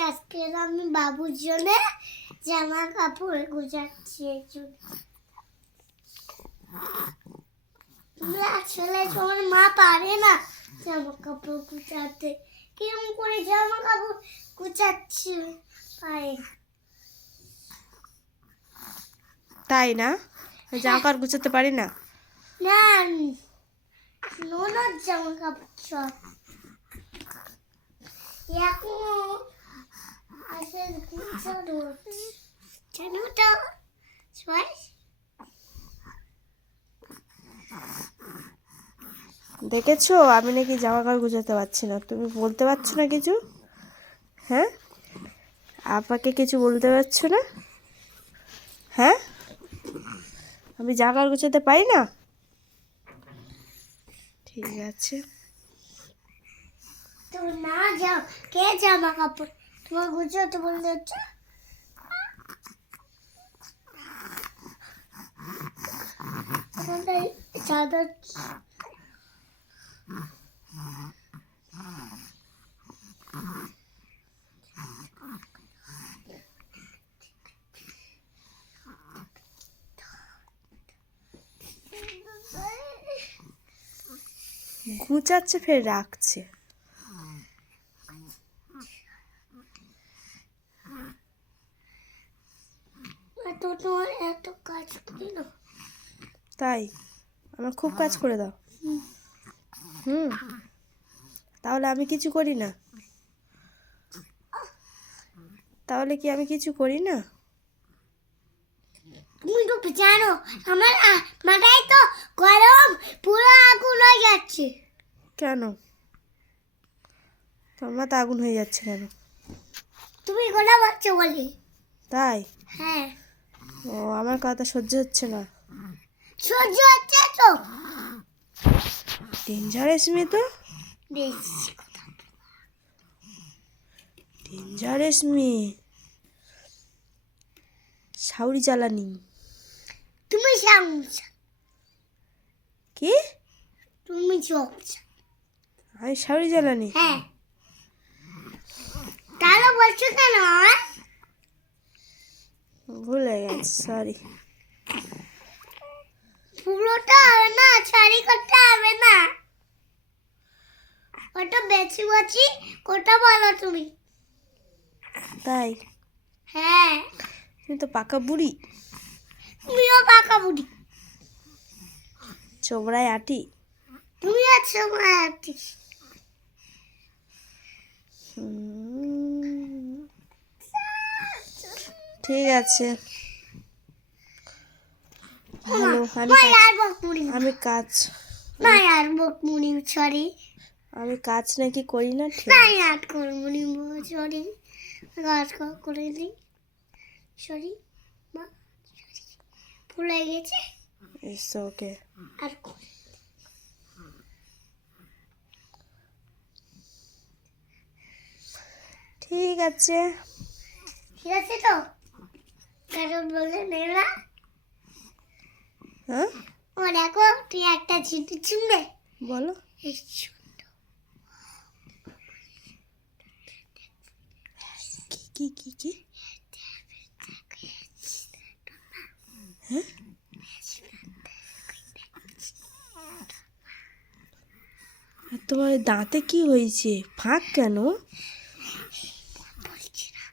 আজকে আমি বাবুর জন্য জামা কাপড়। আসলে তোমার মা পারে না জামা কাপড় গুছাতে কিরম করে জামা কাপড় গুছাচ্ছি তাই না? জামা কাপড় গুছাতে পারি না? না নোনার জামা কাপড় এখন আসলে গুছানো কেন ওটা সবাই দেখেছ? আমি নাকি জামা কাপড় গুছাতে পারছি না। তুমি বলতে পারছ না কিছু? হ্যাঁ? আপাকে কিছু বলতে পারছ না? হ্যাঁ? আমি জামা কাপড় গুছাতে পারি না? ঠিক আছে। তো না যাও কে জামা কাপড় তোমার গুছাতে বলতে হচ্ছে গুছাচ্ছে ফের রাখছে এত তোমার এত কাজ করি না তাই? আমার খুব কাজ করে দাও। হুম। তাহলে আমি কিছু করি না? তাহলে কি আমি কিছু করি না? তুমি তো জানো আমার মাথায় তো গরম পুরো আগুন হয়ে যাচ্ছে। কেন? তোমার তো আগুন হয়ে যাচ্ছে কেন? তুমি গোলা বাচ্চা বলে। তাই? হ্যাঁ। ও আমার কথা সহ্য হচ্ছে না। সহ্য হচ্ছে তো। ডেঞ্জারাস মেয়ে তো। বেশ ডেঞ্জারাস মেয়ে। সাউরি জ্বালানি। তুমি কি? তুমি আমি সাউরি জ্বালানি। হ্যাঁ। তাহলে বলছো কেন আমার ভুলে গেছি সরি পুরোটা হবে না করতে হবে না। ওটা কোটা বলো তুমি? তাই? হ্যাঁ। তুমি তো পাকা বুড়ি। তুমিও পাকা বুড়ি। চোবড়ায় আটি। তুমি আছো মায়াটি হুম। ঠিক আছে। ভালো আমি কাজ- আমি আর বকমুড়ি সরি আমি কাজ নাকি করি না ঠিক আর সরি করে দিই সরি মা ভুলে গেছে? ইটস ওকে আর ঠিক আছে। ঠিক আছে তো? কারণ বলে নেলা হ্যাঁ? ও দেখো তুই একটা চুমবে বলো। এই সুন্দর। কি কি কি কি? হ্যাঁ? আর তোমার দাঁতে কি হয়েছে? ফাঁক কেন বলছি না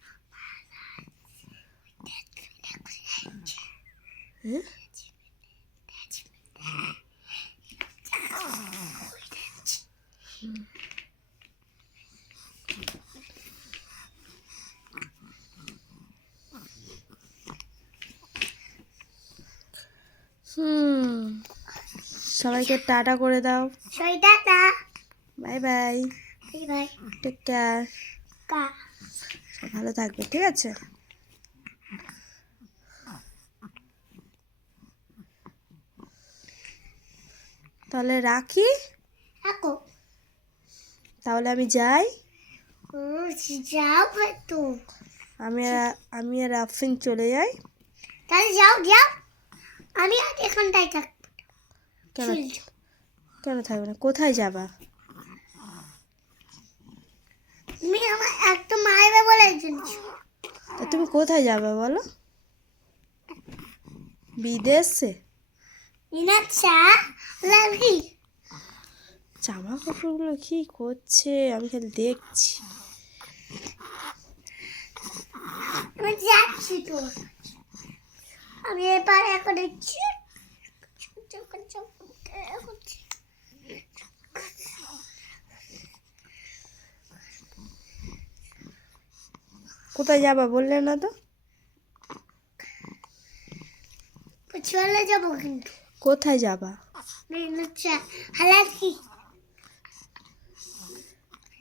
হুম। সবাইকে টাটা করে দাও। সইটা তা bye bye. Bye bye. Take care ভালো থাকবে ঠিক আছে? তাহলে রাখি। রাখো। তাহলে আমি যাই। তো আমি আমি আর আফরিন চলে যাই। তাহলে যাও যাও। আমি আর এখানটায় থাকব কেন কেন থাকবে না? কোথায় যাবা? তুমি আমার একটা মারবে বলে তুমি কোথায় যাবে বলো? বিদেশে? জামা কাপড়গুলো কি করছে? আমি খালি দেখছি। আমি যাচ্ছি তো। আমি এবার এখন দেখছি কোথায় যাবা বললে না তো? চলে যাব কিন্তু। কোথায় যাবা?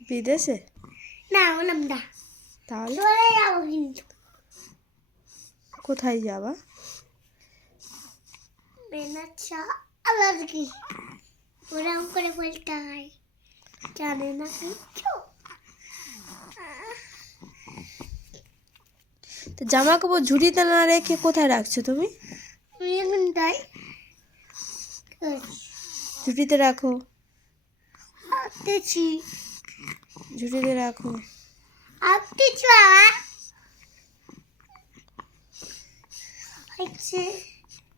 বিদেশে? না বললাম না। তাহলে? চলে যাব কিন্তু। কোথায় যাবা? বেনাচ্ছা আলাদা ওরকম করে বলতে হয়। জানে না কিছু তো জামা কাপড় ঝুড়িতে না রেখে কোথায় রাখছো তুমি? এখন তাই ঝুড়িতে রাখো আসতেছি ঝুড়িতে রাখো আসতেছি বাবা হচ্ছে